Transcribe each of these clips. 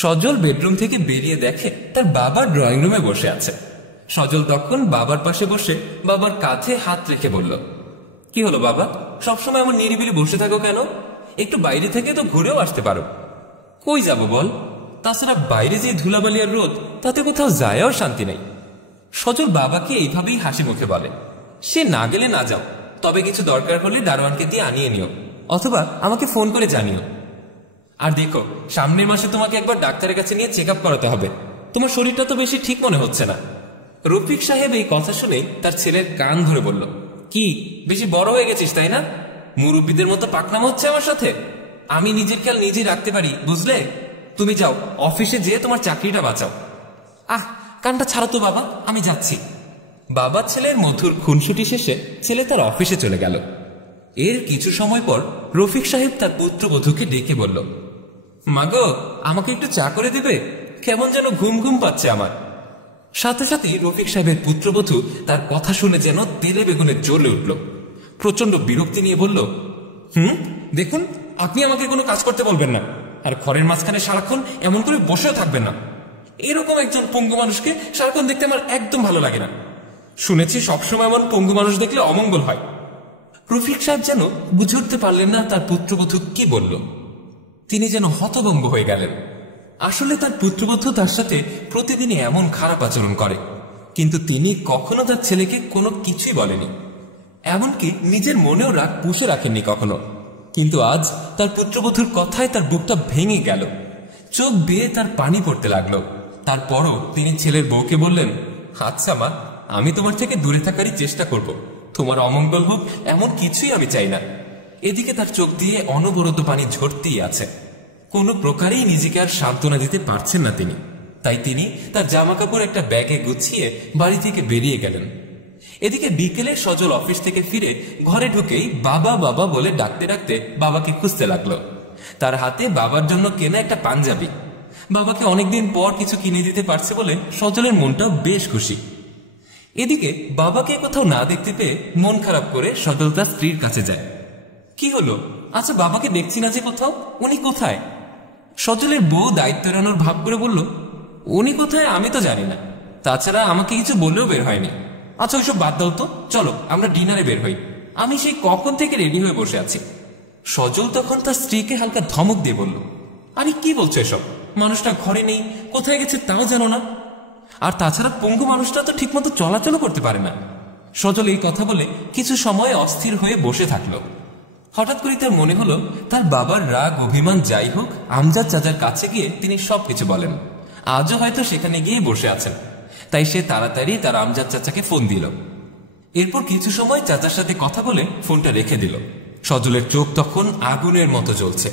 সজল bedroom থেকে বেরিয়ে দেখে তার বাবা ড্রয়িং রুমে বসে আছে। সজল তখন বাবার পাশে বসে বাবার কাঁধে হাত রেখে বলল, কি হলো বাবা, সবসময় আমার নিরিবিলি বসে থাকো কেন? একটু বাইরে থেকে তো ঘুরেও আসতে পারো। কই যাব বল, তাছাড়া বাইরে যে ধুলাবালি আর রোদ, তাতে কোথাও যায়ও শান্তি নেই। সজল বাবাকে এইভাবেই হাসি মুখে বলে, সে না গেলে না যাও, তবে কিছু দরকার হলে দারোয়ানকে দিয়ে আনিয়ে নিও, অথবা আমাকে ফোন করে জানিও। আর দেখো, সামনের মাসে তোমাকে একবার ডাক্তারের কাছে নিয়ে চেক আপ করাতে হবে, তোমার শরীরটা তো বেশি ঠিক মনে হচ্ছে না। রফিক সাহেব এই কথা শুনে তার ছেলের কান ধরে বলল, কি বেশি বড় হয়ে গেছিস তাই না? মুরব্বীদের মতো পাকনাম হচ্ছে আমার সাথে। আমি নিজের খেয়াল নিজেই রাখতে পারি, বুঝলে? তুমি যাও, অফিসে যেয়ে তোমার চাকরিটা বাঁচাও। কানটা ছাড়ো তো বাবা, আমি যাচ্ছি। বাবা ছেলের মধুর খুনসুটি শেষে ছেলে তার অফিসে চলে গেল। এর কিছু সময় পর রফিক সাহেব তার পুত্রবধূকে ডেকে বলল, মাগো, আমাকে একটু চা করে দিবে? কেমন যেন ঘুম ঘুম পাচ্ছে আমার। সাথে সাথে রফিক সাহেবের পুত্রবধূ তার কথা শুনে যেন তেলে বেগুনে জ্বলে উঠল। প্রচন্ড বিরক্তি নিয়ে বলল, দেখুন, আপনি আমাকে কোনো কাজ করতে বলবেন না, আর ঘরের মাঝখানে সারাক্ষণ এমন করে বসেও থাকবেন না। এরকম একজন পঙ্গু মানুষকে সারাক্ষণ দেখতে আমার একদম ভালো লাগে না। শুনেছি সবসময় এমন পঙ্গু মানুষ দেখলে অমঙ্গল হয়। রফিক সাহেব যেন বুঝে উঠতে পারলেন না তার পুত্রবধূ কি বলল। তিনি যেন হতভম্ব হয়ে গেলেন। আসলে তার পুত্রবধূ তার সাথে প্রতিদিনই এমন খারাপ আচরণ করে, কিন্তু তিনি কখনো তার ছেলেকে কোনো কিছুই বলেনি, এমনকি নিজের মনেও রাগ পুষে রাখেননি কখনো। কিন্তু আজ তার পুত্রবধূর কথায় তার বুকটা ভেঙে গেল, চোখ বেয়ে তার পানি পড়তে লাগলো। তারপরও তিনি ছেলের বউকে বললেন, আচ্ছা মা, আমি তোমার থেকে দূরে থাকারই চেষ্টা করব, তোমার অমঙ্গল হোক এমন কিছুই আমি চাই না। এদিকে তার চোখ দিয়ে অনবরত পানি ঝরতেই আছে। কোনো প্রকারেই নিজেকে আর সান্ত্বনা দিতে পারছেন না তিনি। তাই তিনি তার জামা কাপড় একটা ব্যাগে গুছিয়ে বাড়ি থেকে বেরিয়ে গেলেন। এদিকে বিকেলে সজল অফিস থেকে ফিরে ঘরে ঢুকেই বাবা বাবা বলে ডাকতে ডাকতে বাবাকে খুঁজতে লাগলো। তার হাতে বাবার জন্য কেনা একটা পাঞ্জাবি। বাবাকে অনেকদিন পর কিছু কিনে দিতে পারছে বলে সজলের মনটাও বেশ খুশি। এদিকে বাবাকে কোথাও না দেখতে পেয়ে মন খারাপ করে সজল তার স্ত্রীর কাছে যায়। কি হলো, আচ্ছা বাবাকে দেখছি না যে কোথাও, উনি কোথায়? সজলের বউ দায়িত্ব এড়ানোর ভাব করে বলল, উনি কোথায় আমি তো জানি না, তাছাড়া আমাকে কিছু বললেও বের হয়নি। আচ্ছা ওইসব বাদ দাও তো, চলো আমরা ডিনারে বের হই, আমি সেই কখন থেকে রেডি হয়ে বসে আছি। সজল তখন তার স্ত্রীকে হালকা ধমক দিয়ে বলল, আরে কি বলছো এসব? মানুষটা ঘরে নেই, কোথায় গেছে তাও জানো না? আর তাছাড়া পঙ্গু মানুষটা তো ঠিকমতো চলাচলও করতে পারে না। সজল এই কথা বলে কিছু সময় অস্থির হয়ে বসে থাকলো। হঠাৎ করে তার মনে হলো তার বাবার রাগ অভিমান যাই হোক, আমজাদ চাচার কাছে গিয়ে তিনি সবকিছু বলেন। আজও হয়তো সেখানে গিয়ে বসে আছেন। তাই সে তাড়াতাড়ি তার আমজাদ চাচাকে ফোন দিল। এরপর কিছু সময় চাচার সাথে কথা বলে ফোনটা রেখে দিল। সজলের চোখ তখন আগুনের মতো জ্বলছে।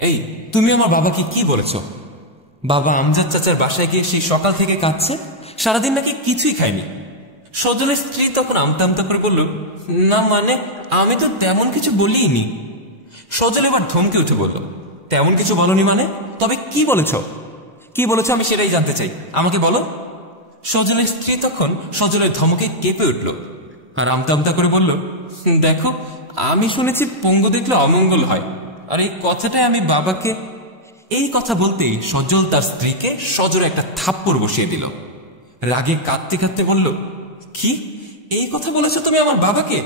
এই, তুমি আমার বাবাকে কি বলেছ? বাবা আমজাদ চাচার বাসায় গিয়ে সেই সকাল থেকে কাঁদছে, সারাদিন নাকি কিছুই খায়নি। সজলের স্ত্রী তখন আমতা আমতা করে বলল, না মানে আমি তো তেমন কিছু বলিনি। সজল এবার ধমকে উঠে বলল, তেমন কিছু বলনি মানে? তবে কি বলেছ? কি বলেছ আমি সেটাই জানতে চাই, আমাকে বলো। সজলের স্ত্রী তখন সজলের ধমকে কেঁপে উঠল আর আমতা আমতা করে বলল, দেখো, আমি শুনেছি পঙ্গু দেখলে অমঙ্গল হয়, আর এই কথাটাই আমি বাবাকে। এই কথা বলতেই সজল তার স্ত্রীকে সজোরে একটা থাপ্পড় বসিয়ে দিল। রাগে কাঁদতে কাঁদতে বলল, কি এই কথা বলেছো তুমি আমার বাবাকে?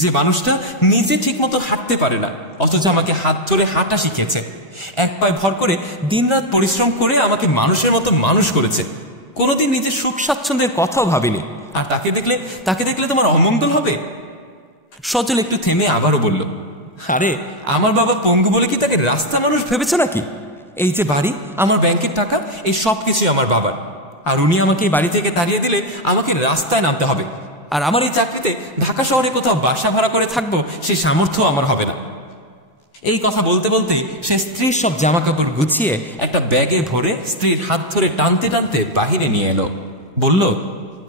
যে মানুষটা নিজে ঠিক মতো হাঁটতে পারে না, অথচ আমাকে হাত ধরে হাঁটা শিখিয়েছে, এক পায়ে ভর করে দিনরাত পরিশ্রম করে আমাকে মানুষের মতো মানুষ করেছে, কোনোদিন নিজের সুখ স্বাচ্ছন্দ্যের কথাও ভাবিনি, আর তাকে দেখলে তোমার অমঙ্গল হবে? সজল একটু থেমে আবারও বলল, আরে আমার বাবা পঙ্গু বলে কি তাকে রাস্তা মানুষ ভেবেছ নাকি? এই যে বাড়ি, আমার ব্যাংকের টাকা, এই সব কিছুই আমার বাবার, আর উনি আমাকে এই বাড়ি থেকে তাড়িয়ে দিলে আমাকে রাস্তায় নামতে হবে, আর আমার এই চাকরিতে ঢাকা শহরে কোথাও বাসা ভাড়া করে থাকবো সেই সামর্থ্য আমার হবে না। এই কথা বলতে বলতেই সে স্ত্রীর সব জামা কাপড় গুছিয়ে একটা ব্যাগে ভরে স্ত্রীর হাত ধরে টানতে টানতে বাহিরে নিয়ে এলো। বলল,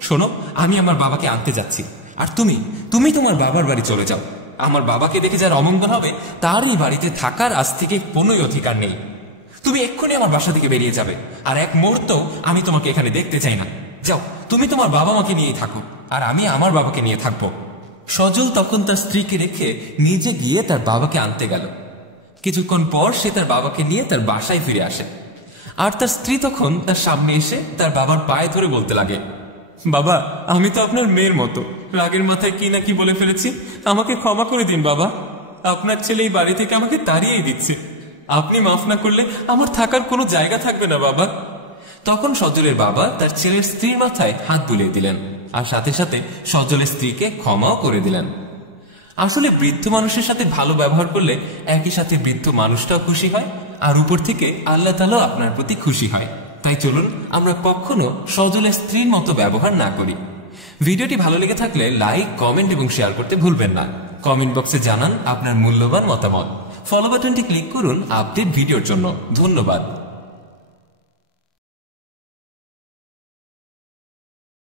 শোনো, আমি আমার বাবাকে আনতে যাচ্ছি, আর তুমি তোমার বাবার বাড়ি চলে যাও। আমার বাবাকে দেখে যার অমঙ্গল হবে তার এই বাড়িতে থাকার আজ থেকে কোনোই অধিকার নেই। তুমি এক্ষুনি আমার বাসা থেকে বেরিয়ে যাবে, আর এক মুহূর্ত আমি তোমাকে এখানে দেখতে চাই না। যাও, তুমি তোমার বাবা মাকে নিয়ে থাকো, আর আমি আমার বাবাকে নিয়ে থাকবো। সজল তখন তার স্ত্রীকে রেখে নিজে গিয়ে তার বাবাকে আনতে গেল। কিছুক্ষণ পর সে তার বাবাকে নিয়ে তার বাসায় ফিরে আসে। আর তার স্ত্রী তখন তার সামনে এসে তার বাবার পায়ে ধরে বলতে লাগে, বাবা, আমি তো আপনার মেয়ের মতো, রাগের মাথায় কি না কি বলে ফেলেছি, আমাকে ক্ষমা করে দিন বাবা। আপনার ছেলে এই বাড়ি থেকে আমাকে তাড়িয়ে দিচ্ছে, আপনি মাফ না করলে আমার থাকার কোনো জায়গা থাকবে না বাবা। তখন সজলের বাবা তার ছেলের স্ত্রীর মাথায় হাত বুলিয়ে দিলেন আর সাথে সাথে সজলের স্ত্রীকে ক্ষমাও করে দিলেন। আসলে বৃদ্ধ মানুষের সাথে ভালো ব্যবহার করলে একই সাথে বৃদ্ধ মানুষটাও খুশি হয়, আর উপর থেকে আল্লাহ তাআলা আপনার প্রতি খুশি হয়। তাই চলুন আমরা কখনো সজলের স্ত্রীর মতো ব্যবহার না করি। ভিডিওটি ভালো লেগে থাকলে লাইক, কমেন্ট এবং শেয়ার করতে ভুলবেন না। কমেন্ট বক্সে জানান আপনার মূল্যবান মতামত। ফলো বাটনটি ক্লিক করুন আপডেট ভিডিওর জন্য। ধন্যবাদ।